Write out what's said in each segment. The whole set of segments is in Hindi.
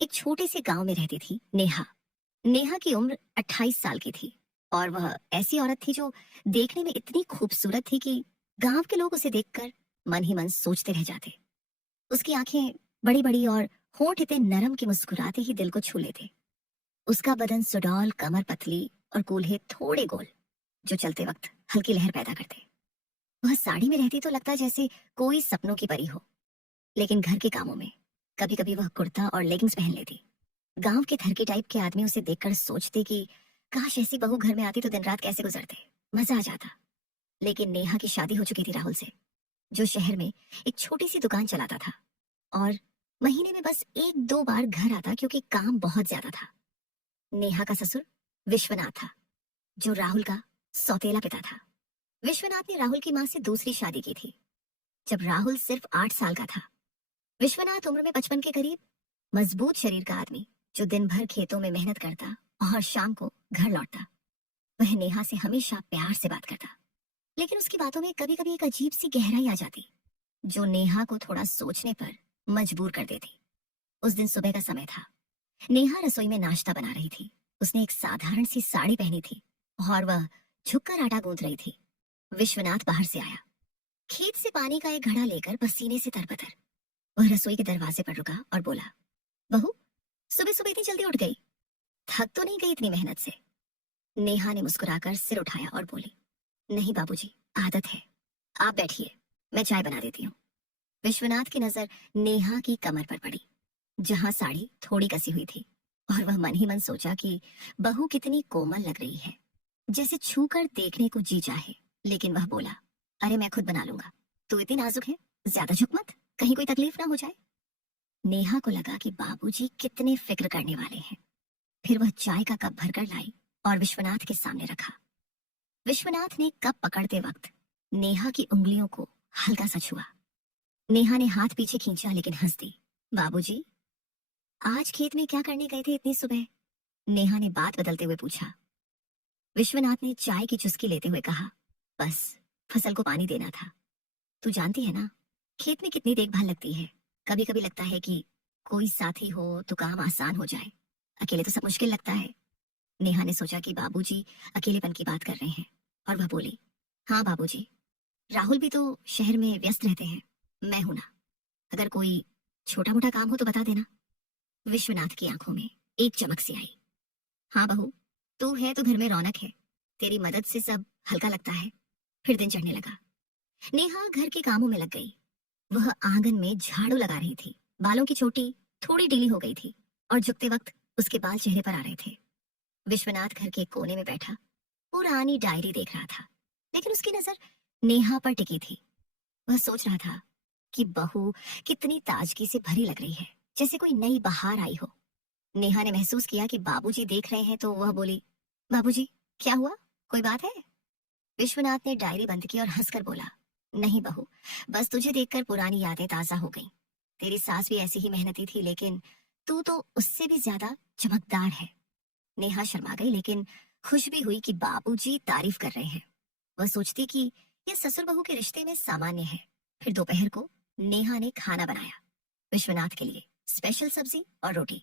एक छोटे से गांव में रहती थी नेहा। नेहा की उम्र 28 साल की थी और वह ऐसी औरत थी जो देखने में इतनी खूबसूरत थी कि गांव के लोग उसे देखकर मन ही मन सोचते रह जाते। उसकी आंखें बड़ी बड़ी और होंठ इतने नरम कि मुस्कुराते ही दिल को छू लेते। उसका बदन सुडौल, कमर पतली और कूल्हे थोड़े गोल, जो चलते वक्त हल्की लहर पैदा करते। वह साड़ी में रहती तो लगता जैसे कोई सपनों की परी हो, लेकिन घर के कामों में कभी कभी वह कुर्ता और लेगिंग्स पहन लेती। गांव के थरकी टाइप के आदमी उसे देखकर सोचते कि काश ऐसी बहू घर में आती तो दिन रात कैसे गुजरते, मजा आ जाता। लेकिन नेहा की शादी हो चुकी थी राहुल से, जो शहर में एक छोटी सी दुकान चलाता था और महीने में बस एक दो बार घर आता क्योंकि काम बहुत ज्यादा था। नेहा का ससुर विश्वनाथ था, जो राहुल का सौतेला पिता था। विश्वनाथ ने राहुल की माँ से दूसरी शादी की थी जब राहुल सिर्फ 8 साल का था। विश्वनाथ उम्र में 55 के करीब, मजबूत शरीर का आदमी, जो दिन भर खेतों में मेहनत करता और शाम को घर लौटता। वह नेहा से हमेशा प्यार से बात करता, लेकिन उसकी बातों में कभी कभी एक अजीब सी गहराई आ जाती, जो नेहा को थोड़ा सोचने पर मजबूर कर देती। उस दिन सुबह का समय था। नेहा रसोई में नाश्ता बना रही थी। उसने एक साधारण सी साड़ी पहनी थी और वह झुककर आटा गूंथ रही थी। विश्वनाथ बाहर से आया, खेत से पानी का एक घड़ा लेकर, पसीने से तरबतर। वह रसोई के दरवाजे पर रुका और बोला, बहू, सुबह सुबह इतनी जल्दी उठ गई? थक तो नहीं गई इतनी मेहनत से? नेहा ने मुस्कुराकर सिर उठाया और बोली, नहीं बाबूजी, आदत है। आप बैठिए, मैं चाय बना देती हूँ। विश्वनाथ की नजर नेहा की कमर पर पड़ी, जहां साड़ी थोड़ी कसी हुई थी, और वह मन ही मन सोचा कि बहू कितनी कोमल लग रही है, जैसे छूकर देखने को जी चाहे। लेकिन वह बोला, अरे मैं खुद बना लूंगा, तू इतनी नाजुक है, ज्यादा झुक मत, कहीं कोई तकलीफ ना हो जाए। नेहा को लगा कि बाबूजी कितने फिक्र करने वाले हैं। फिर वह चाय का कप भरकर लाई और विश्वनाथ के सामने रखा। विश्वनाथ ने कप पकड़ते वक्त नेहा की उंगलियों को हल्का सा छुआ। नेहा ने हाथ पीछे खींचा लेकिन हंस दी। बाबूजी, आज खेत में क्या करने गए थे इतनी सुबह? नेहा ने बात बदलते हुए पूछा। विश्वनाथ ने चाय की चुस्की लेते हुए कहा, बस फसल को पानी देना था। तू जानती है ना, खेत में कितनी देखभाल लगती है। कभी कभी लगता है कि कोई साथी हो तो काम आसान हो जाए, अकेले तो सब मुश्किल लगता है। नेहा ने सोचा कि बाबूजी अकेलेपन की बात कर रहे हैं और वह बोली, हाँ बाबूजी, राहुल भी तो शहर में व्यस्त रहते हैं, मैं हूं ना, अगर कोई छोटा मोटा काम हो तो बता देना। विश्वनाथ की आंखों में एक चमक सी आई। हाँ बहू, तू है तो घर में रौनक है, तेरी मदद से सब हल्का लगता है। फिर दिन चढ़ने लगा। नेहा घर के कामों में लग गई। वह आंगन में झाड़ू लगा रही थी। बालों की चोटी थोड़ी ढीली हो गई थी और झुकते वक्त उसके बाल चेहरे पर आ रहे थे। विश्वनाथ घर के कोने में बैठा पुरानी डायरी देख रहा था, लेकिन उसकी नजर नेहा पर टिकी थी। वह सोच रहा था कि बहू कितनी ताजगी से भरी लग रही है, जैसे कोई नई बहार आई हो। नेहा ने महसूस किया कि बाबूजी देख रहे हैं तो वह बोली, बाबूजी, क्या हुआ, कोई बात है? विश्वनाथ ने डायरी बंद की और हंसकर बोला, नहीं बहू, बस तुझे देखकर पुरानी यादें ताजा हो गईं। तेरी सास भी ऐसी ही मेहनती थी, लेकिन तू तो उससे भी ज्यादा चमकदार है। नेहा शर्मा गई, लेकिन खुश भी हुई कि बाबूजी तारीफ कर रहे हैं। वह सोचती कि यह ससुर बहू के रिश्ते में सामान्य है। फिर दोपहर को नेहा ने खाना बनाया, विश्वनाथ के लिए स्पेशल सब्जी और रोटी।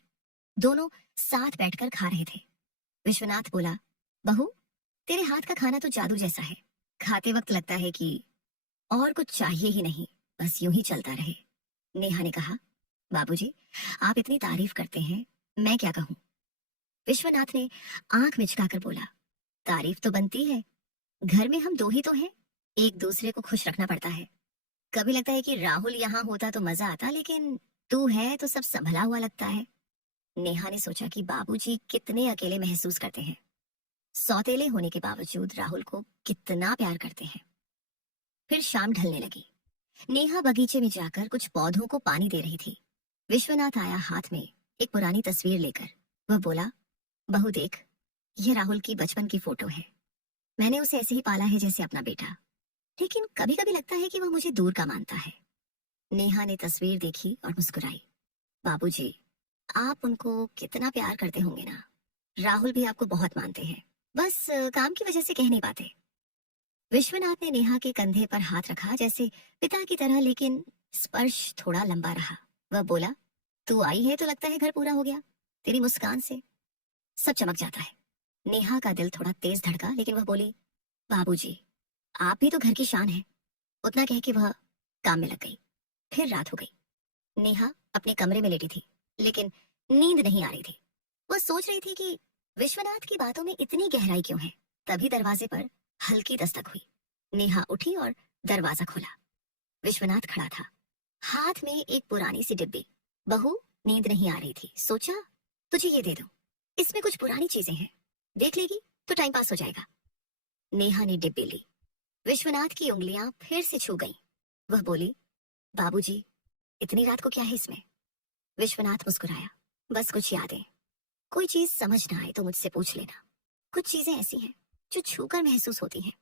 दोनों साथ बैठकर खा रहे थे। विश्वनाथ बोला, बहू, तेरे हाथ का खाना तो जादू जैसा है। खाते वक्त लगता है कि और कुछ चाहिए ही नहीं, बस यूं ही चलता रहे। नेहा ने कहा, बाबूजी, आप इतनी तारीफ करते हैं, मैं क्या कहूँ? विश्वनाथ ने आंख मिचकाकर बोला, तारीफ तो बनती है, घर में हम दो ही तो हैं, एक दूसरे को खुश रखना पड़ता है। कभी लगता है कि राहुल यहाँ होता तो मजा आता, लेकिन तू है तो सब संभला हुआ लगता है। नेहा ने सोचा कि बाबूजी कितने अकेले महसूस करते हैं, सौतेले होने के बावजूद राहुल को कितना प्यार करते हैं। फिर शाम ढलने लगी। नेहा बगीचे में जाकर कुछ पौधों को पानी दे रही थी। विश्वनाथ आया हाथ में एक पुरानी तस्वीर लेकर। वह बोला, बहू देख, ये राहुल की बचपन की फोटो है। मैंने उसे ऐसे ही पाला है जैसे अपना बेटा, लेकिन कभी कभी लगता है कि वह मुझे दूर का मानता है। नेहा ने तस्वीर देखी और मुस्कुराई। बाबूजी, आप उनको कितना प्यार करते होंगे ना। राहुल भी आपको बहुत मानते हैं, बस काम की वजह से कह नहीं पाते। विश्वनाथ ने नेहा के कंधे पर हाथ रखा, जैसे पिता की तरह, लेकिन स्पर्श थोड़ा लंबा रहा। वह बोला, तू आई है तो लगता है घर पूरा हो गया। तेरी मुस्कान से सब चमक जाता है। नेहा का दिल थोड़ा तेज धड़का, लेकिन वह बोली, बाबूजी, आप भी तो घर की शान है। उतना कह के वह काम में लग गई। फिर रात हो गई। नेहा अपने कमरे में लेटी थी, लेकिन नींद नहीं आ रही थी। वह सोच रही थी कि विश्वनाथ की बातों में इतनी गहराई क्यों है। तभी दरवाजे पर हल्की दस्तक हुई। नेहा उठी और दरवाजा खोला। विश्वनाथ खड़ा था, हाथ में एक पुरानी सी डिब्बी। बहू, नींद नहीं आ रही थी, सोचा तुझे ये दे दूं। इसमें कुछ पुरानी चीजें हैं, देख लेगी तो टाइम पास हो जाएगा। नेहा ने डिब्बी ली। विश्वनाथ की उंगलियां फिर से छू गईं। वह बोली, बाबूजी, इतनी रात को क्या है इसमें? विश्वनाथ मुस्कुराया, बस कुछ यादें। कोई चीज समझ ना आए तो मुझसे पूछ लेना। कुछ चीजें ऐसी हैं जो छूकर महसूस होती हैं,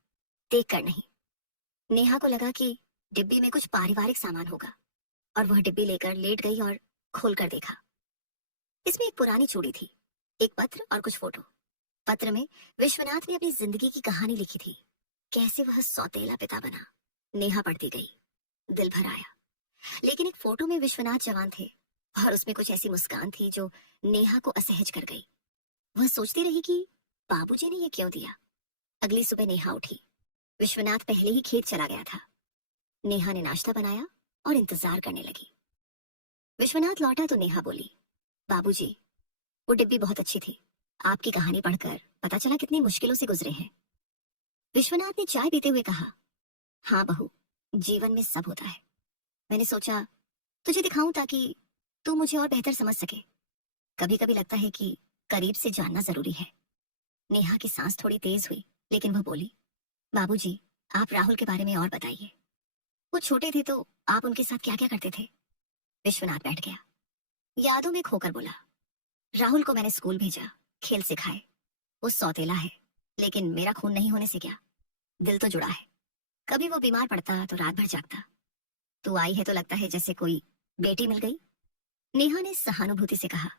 देख कर नहीं। नेहा को लगा कि डिब्बी में कुछ पारिवारिक सामान होगा, और वह डिब्बी लेकर लेट गई और खोलकर देखा। इसमें एक पुरानी चूड़ी थी, एक पत्र और कुछ फोटो। पत्र में विश्वनाथ ने अपनी जिंदगी की कहानी लिखी थी, कैसे वह सौतेला पिता बना। नेहा पढ़ती गई, दिल भर आया। लेकिन एक फोटो में विश्वनाथ जवान थे, और उसमें कुछ ऐसी मुस्कान थी जो नेहा को असहज कर गई। वह सोचती रही कि बाबूजी ने ये क्यों दिया। अगली सुबह नेहा उठी। विश्वनाथ पहले ही खेत चला गया था। नेहा ने नाश्ता बनाया और इंतजार करने लगी। विश्वनाथ लौटा तो नेहा बोली, बाबूजी, वो डिब्बी बहुत अच्छी थी। आपकी कहानी पढ़कर पता चला कितनी मुश्किलों से गुजरे हैं। विश्वनाथ ने चाय पीते हुए कहा, हाँ बहू, जीवन में सब होता है। मैंने सोचा तुझे दिखाऊं ताकि तू मुझे और बेहतर समझ सके। कभी कभी लगता है कि करीब से जानना जरूरी है। नेहा की सांस थोड़ी तेज हुई, लेकिन वह बोली, बाबूजी, आप राहुल के बारे में और बताइए। वो छोटे थे तो आप उनके साथ क्या क्या करते थे? विश्वनाथ बैठ गया, यादों में खोकर बोला, राहुल को मैंने स्कूल भेजा, खेल सिखाए। वो सौतेला है, लेकिन मेरा खून नहीं होने से क्या, दिल तो जुड़ा है। कभी वो बीमार पड़ता तो रात भर जागता। तू आई है तो लगता है जैसे कोई बेटी मिल गई। नेहा ने सहानुभूति से कहा,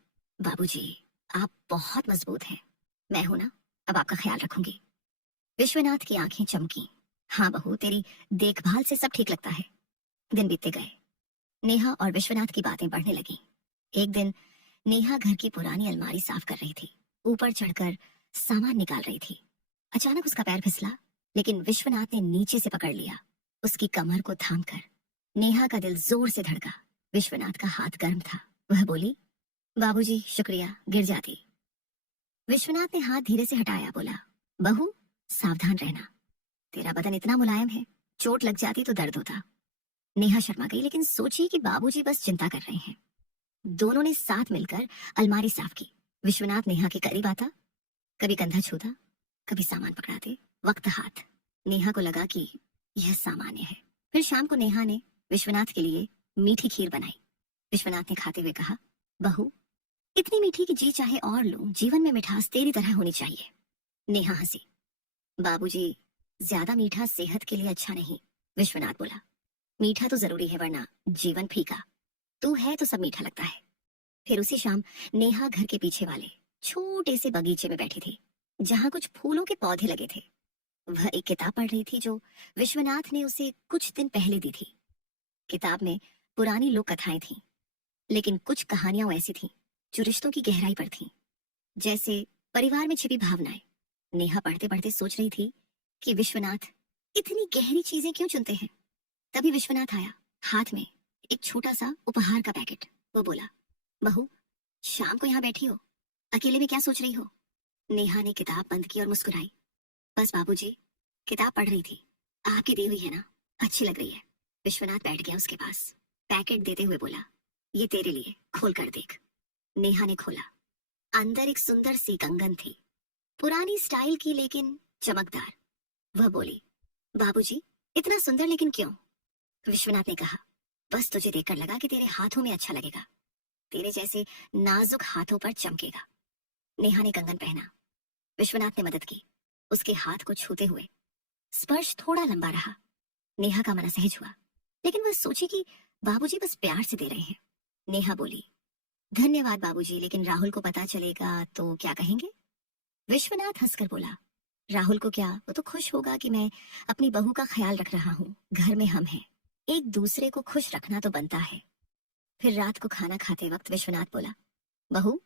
बाबूजी, आप बहुत मजबूत हैं। मैं हूं ना, अब आपका ख्याल रखूंगी। विश्वनाथ की आंखें चमकी। हाँ बहू, तेरी देखभाल से सब ठीक लगता है। दिन बीतते गए। नेहा और विश्वनाथ की बातें बढ़ने लगी। एक दिन नेहा घर की पुरानी अलमारी साफ कर रही थी, ऊपर चढ़कर सामान निकाल रही थी। अचानक उसका पैर फिसला, लेकिन विश्वनाथ ने नीचे से पकड़ लिया, उसकी कमर को थाम कर। नेहा का दिल जोर से धड़का। विश्वनाथ का हाथ गर्म था। वह बोली, बाबूजी शुक्रिया, गिर जाती। विश्वनाथ ने हाथ धीरे से हटाया, बोला, बहू सावधान रहना, तेरा बदन इतना मुलायम है, चोट लग जाती तो दर्द होता। नेहा शर्मा गई, लेकिन सोची कि बाबूजी बस चिंता कर रहे हैं। दोनों ने साथ मिलकर अलमारी साफ की। विश्वनाथ नेहा के करीब आता, कभी कंधा छूता, कभी सामान पकड़ाते, वक्त हाथ। नेहा को लगा कि यह सामान्य है। फिर शाम को नेहा ने विश्वनाथ के लिए मीठी खीर बनाई। विश्वनाथ ने खाते हुए कहा, बहू, इतनी मीठी कि जी चाहे और लो, जीवन में मिठास तेरी तरह होनी चाहिए। नेहा हंसी। बाबूजी, ज्यादा मीठा सेहत के लिए अच्छा नहीं। विश्वनाथ बोला, मीठा तो जरूरी है, वरना जीवन फीका। तू है तो सब मीठा लगता है। फिर उसी शाम नेहा घर के पीछे वाले छोटे से बगीचे में बैठी थी, जहाँ कुछ फूलों के पौधे लगे थे। वह एक किताब पढ़ रही थी जो विश्वनाथ ने उसे कुछ दिन पहले दी थी। किताब में पुरानी लोक कथाएं थीं, लेकिन कुछ कहानियां ऐसी थीं जो रिश्तों की गहराई पर थीं, जैसे परिवार में छिपी भावनाएं। नेहा पढ़ते पढ़ते सोच रही थी कि विश्वनाथ इतनी गहरी चीजें क्यों चुनते हैं। तभी विश्वनाथ आया, हाथ में एक छोटा सा उपहार का पैकेट। वो बोला, बहू, शाम को यहाँ बैठी हो, अकेले में क्या सोच रही हो? नेहा ने किताब बंद की और मुस्कुराई, बस बाबूजी, किताब पढ़ रही थी। आपकी दी हुई है ना, अच्छी लग रही है। विश्वनाथ बैठ गया उसके पास, पैकेट देते हुए बोला, ये तेरे लिए, खोल कर देख। नेहा ने खोला। अंदर एक सुंदर सी कंगन थी, पुरानी स्टाइल की लेकिन चमकदार। वह बोली, बाबूजी, इतना सुंदर लेकिन क्यों? विश्वनाथ ने कहा, बस तुझे देखकर लगा कि तेरे हाथों में अच्छा लगेगा, तेरे जैसे नाजुक हाथों पर चमकेगा। नेहा ने कंगन पहना। विश्वनाथ ने मदद की, उसके हाथ को छूते हुए। स्पर्श थोड़ा लंबा रहा। नेहा का मन असहज हुआ, लेकिन वह सोची कि बाबूजी बस प्यार से दे रहे हैं। नेहा बोली, धन्यवाद बाबूजी, लेकिन राहुल को पता चलेगा तो क्या कहेंगे? विश्वनाथ हंसकर बोला, राहुल को क्या, वो तो खुश होगा कि मैं अपनी बहू का ख्याल रख रहा हूँ। घर में हम हैं, एक दूसरे को खुश रखना तो बनता है। फिर रात को खाना खाते वक्त विश्वनाथ बोला, बहू,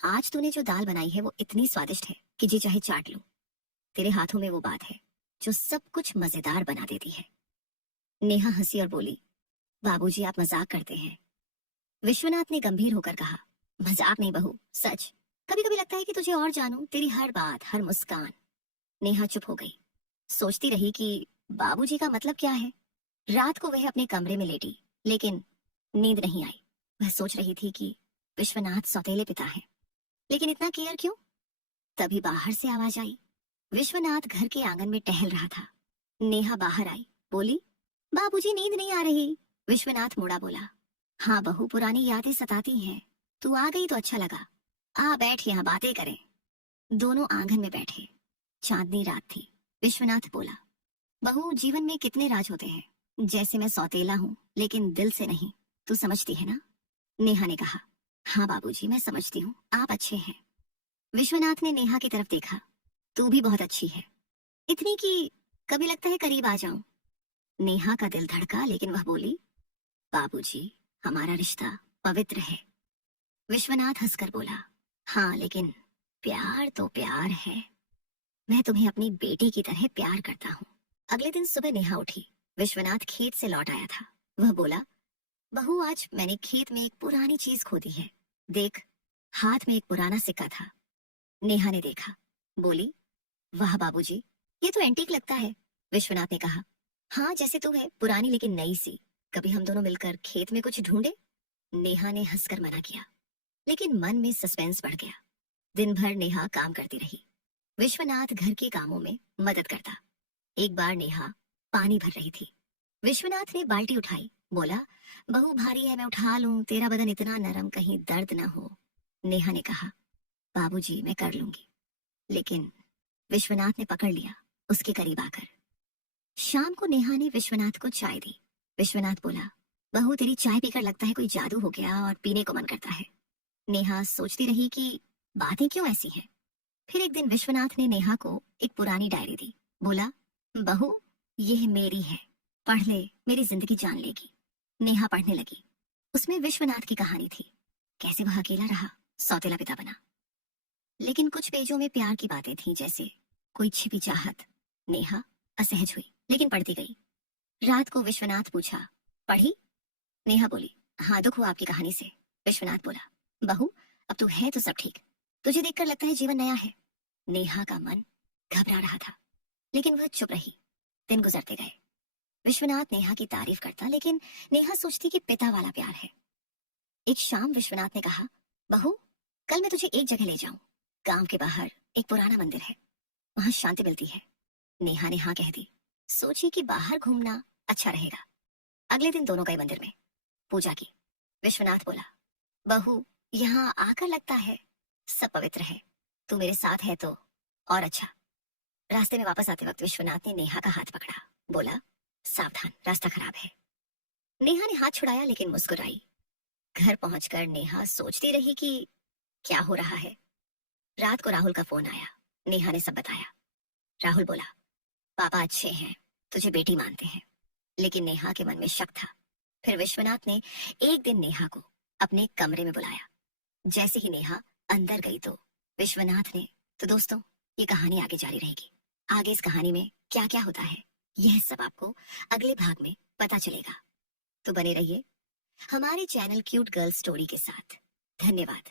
आज तूने जो दाल बनाई है वो इतनी स्वादिष्ट है कि जी चाहे चाट लूं। तेरे हाथों में वो बात है जो सब कुछ मजेदार बना देती है। नेहा हंसी और बोली, बाबूजी आप मजाक करते हैं। विश्वनाथ ने गंभीर होकर कहा, मजाक नहीं बहू, सच। कभी कभी लगता है कि तुझे और जानूं, तेरी हर बात, हर मुस्कान। नेहा चुप हो गई, सोचती रही कि बाबूजी का मतलब क्या है। रात को वह अपने कमरे में लेटी, लेकिन नींद नहीं आई। वह सोच रही थी कि विश्वनाथ सौतेले पिता है, लेकिन इतना केयर क्यों। तभी बाहर से आवाज आई। विश्वनाथ घर के आंगन में टहल रहा था। नेहा बाहर आई, बोली, बाबूजी नींद नहीं आ रही। विश्वनाथ मुड़ा बोला, हाँ बहू, पुरानी यादें सताती हैं। तू आ गई तो अच्छा लगा। आ बैठ, यहाँ बातें करें। दोनों आंगन में बैठे। चांदनी रात थी। विश्वनाथ बोला, बहू, जीवन में कितने राज होते हैं। जैसे मैं सौतेला हूँ, लेकिन दिल से नहीं। तू समझती है ना। नेहा ने कहा, हाँ बाबूजी, मैं समझती हूँ, आप अच्छे हैं। विश्वनाथ ने नेहा की तरफ देखा, तू भी बहुत अच्छी है, इतनी कि कभी लगता है करीब आ जाऊं। नेहा का दिल धड़का, लेकिन वह बोली, बाबूजी, हमारा रिश्ता पवित्र है। विश्वनाथ हंसकर बोला, हाँ लेकिन प्यार तो प्यार है। मैं तुम्हें अपनी बेटी की तरह प्यार करता हूँ। अगले दिन सुबह नेहा उठी। विश्वनाथ खेत से लौट आया था। वह बोला, बहू, आज मैंने खेत में एक पुरानी चीज खोदी है। देख, हाथ में एक पुराना सिक्का था। नेहा ने देखा, बोली, वाह बाबूजी, ये तो एंटीक लगता है। विश्वनाथ ने कहा, हाँ जैसे तू है, पुरानी लेकिन नई सी। कभी हम दोनों मिलकर खेत में कुछ ढूंढे। नेहा ने हंसकर मना किया, लेकिन मन में सस्पेंस बढ़ गया। दिन भर नेहा काम करती रही। विश्वनाथ घर के कामों में मदद करता। एक बार नेहा पानी भर रही थी। विश्वनाथ ने बाल्टी उठाई, बोला, बहू भारी है, मैं उठा लूं, तेरा बदन इतना नरम, कहीं दर्द ना हो। नेहा ने कहा, बाबूजी मैं कर लूंगी। लेकिन विश्वनाथ ने पकड़ लिया, उसके करीब आकर। शाम को नेहा ने विश्वनाथ को चाय दी। विश्वनाथ बोला, बहू, तेरी चाय पीकर लगता है कोई जादू हो गया और पीने को मन करता है। नेहा सोचती रही कि बातें क्यों ऐसी हैं। फिर एक दिन विश्वनाथ ने नेहा को एक पुरानी डायरी दी। बोला, बहू, यह मेरी है, पढ़ ले, मेरी जिंदगी जान लेगी। नेहा पढ़ने लगी। उसमें विश्वनाथ की कहानी थी, कैसे वह अकेला रहा, सौतेला पिता बना। लेकिन कुछ पेजों में प्यार की बातें थीं, जैसे कोई छिपी चाहत। नेहा असहज हुई, लेकिन पढ़ती गई। रात को विश्वनाथ पूछा, पढ़ी। नेहा बोली, हाँ, दुख हुआ आपकी कहानी से। विश्वनाथ बोला, बहू, अब तू है तो सब ठीक। तुझे देखकर लगता है जीवन नया है। नेहा का मन घबरा रहा था, लेकिन वह चुप रही। दिन गुजरते गए। विश्वनाथ नेहा की तारीफ करता, लेकिन नेहा सोचती कि पिता वाला प्यार है। एक शाम विश्वनाथ ने कहा, बहू, कल मैं तुझे एक जगह ले जाऊं। गांव के बाहर एक पुराना मंदिर है, वहां शांति मिलती है। नेहा ने हाँ कह दी। सोची कि बाहर घूमना अच्छा रहेगा। अगले दिन दोनों गए मंदिर में, पूजा की। विश्वनाथ बोला, बहू, यहाँ आकर लगता है सब पवित्र है। तू मेरे साथ है तो और अच्छा। रास्ते में वापस आते वक्त विश्वनाथ ने नेहा का हाथ पकड़ा, बोला, सावधान, रास्ता खराब है। नेहा ने हाथ छुड़ाया, लेकिन मुस्कुराई। घर पहुंचकर नेहा सोचती रही कि क्या हो रहा है। रात को राहुल का फोन आया। नेहा ने सब बताया। राहुल बोला, पापा अच्छे हैं, तुझे बेटी मानते हैं। लेकिन नेहा के मन में शक था। फिर विश्वनाथ ने एक दिन नेहा को अपने कमरे में बुलाया। जैसे ही नेहा अंदर गई तो विश्वनाथ ने, तो दोस्तों, ये कहानी आगे जारी रहेगी। आगे इस कहानी में क्या क्या होता है, यह सब आपको अगले भाग में पता चलेगा। तो बने रहिए हमारे चैनल क्यूट गर्ल स्टोरी के साथ। धन्यवाद।